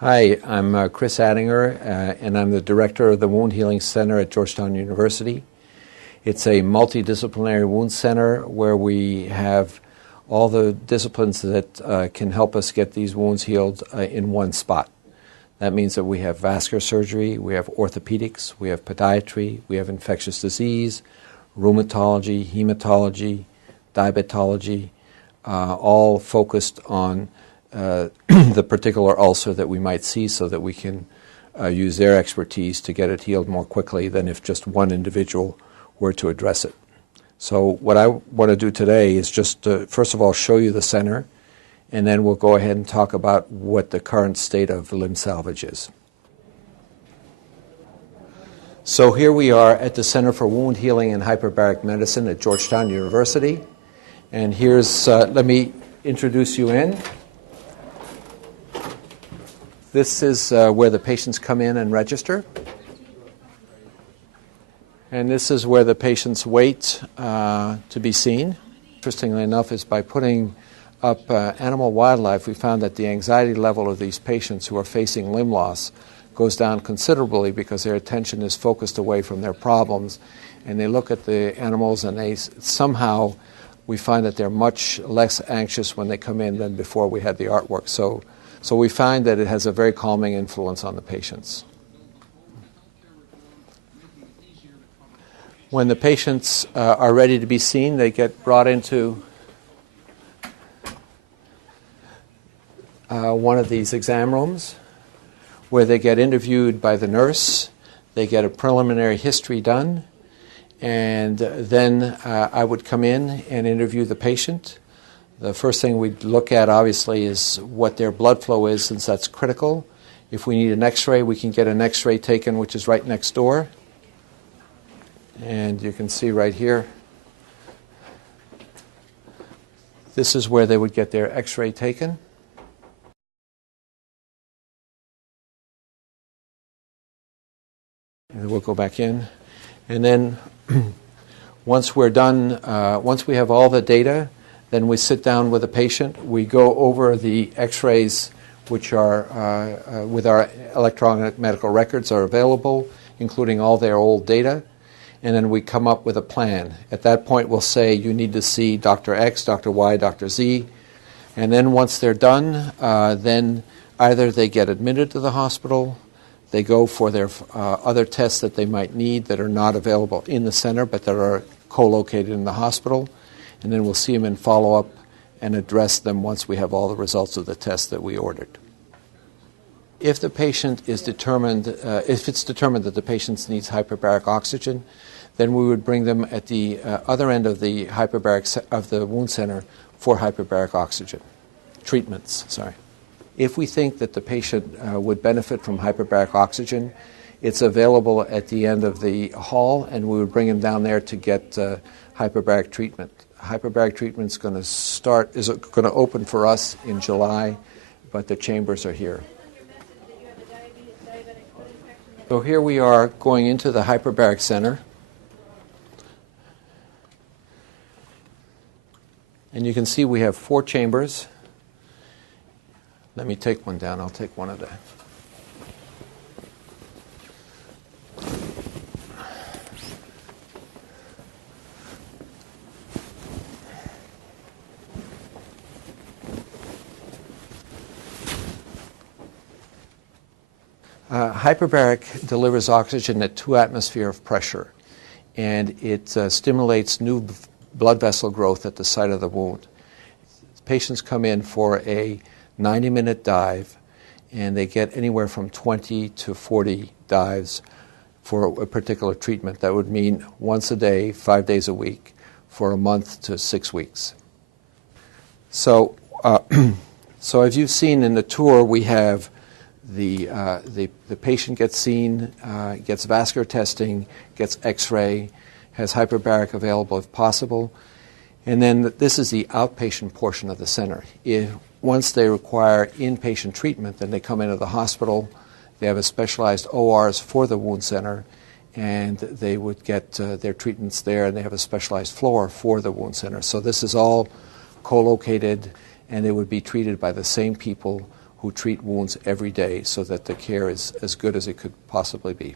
Hi, I'm Chris Attinger, and I'm the director of the Wound Healing Center at Georgetown University. It's a multidisciplinary wound center where we have all the disciplines that can help us get these wounds healed in one spot. That means that we have vascular surgery, we have orthopedics, we have podiatry, we have infectious disease, rheumatology, hematology, diabetology, all focused on the particular ulcer that we might see so that we can use their expertise to get it healed more quickly than if just one individual were to address it. So what I want to do today is just first of all show you the center, and then we'll go ahead and talk about what the current state of limb salvage is. So here we are at the Center for Wound Healing and Hyperbaric Medicine at Georgetown University. And here's, let me introduce you in. This is where the patients come in and register. And this is where the patients wait to be seen. Interestingly enough, is by putting up animal wildlife, we found that the anxiety level of these patients who are facing limb loss goes down considerably because their attention is focused away from their problems. And they look at the animals and they somehow, we find that they're much less anxious when they come in than before we had the artwork. So we find that it has a very calming influence on the patients. When the patients are ready to be seen, they get brought into one of these exam rooms where they get interviewed by the nurse. They get a preliminary history done, and then I would come in and interview the patient. The first thing we'd look at, obviously, is what their blood flow is, since that's critical. If we need an x-ray, we can get an x-ray taken, which is right next door. And you can see right here, this is where they would get their x-ray taken. And we'll go back in. And then once we're done, once we have all the data, then we sit down with the patient. We go over the x-rays, which are, with our electronic medical records, are available, including all their old data. And then we come up with a plan. At that point, we'll say, you need to see Dr. X, Dr. Y, Dr. Z. And then once they're done, then either they get admitted to the hospital, they go for their other tests that they might need that are not available in the center, but that are co-located in the hospital. And then we'll see them in follow-up and address them once we have all the results of the tests that we ordered. If the patient is determined, if it's determined that the patient needs hyperbaric oxygen, then we would bring them at the other end of the of the wound center for hyperbaric oxygen treatments. Sorry. If we think that the patient would benefit from hyperbaric oxygen, it's available at the end of the hall, and we would bring him down there to get hyperbaric treatment. Hyperbaric treatment is going to open for us in July, but the chambers are here. So here we are going into the hyperbaric center. And you can see we have 4 chambers. Let me take one down. I'll take one of that. Hyperbaric delivers oxygen at 2 atmospheres of pressure, and it stimulates new blood vessel growth at the site of the wound. Patients come in for a 90-minute dive, and they get anywhere from 20 to 40 dives for a particular treatment. That would mean once a day, 5 days a week, for a month to 6 weeks. So as you've seen in the tour, we have the patient gets seen, gets vascular testing, gets x-ray, has hyperbaric available if possible. And then this is the outpatient portion of the center. Once they require inpatient treatment, then they come into the hospital. They have a specialized ORs for the wound center, and they would get their treatments there, and they have a specialized floor for the wound center. So this is all co-located, and they would be treated by the same people who treat wounds every day so that the care is as good as it could possibly be.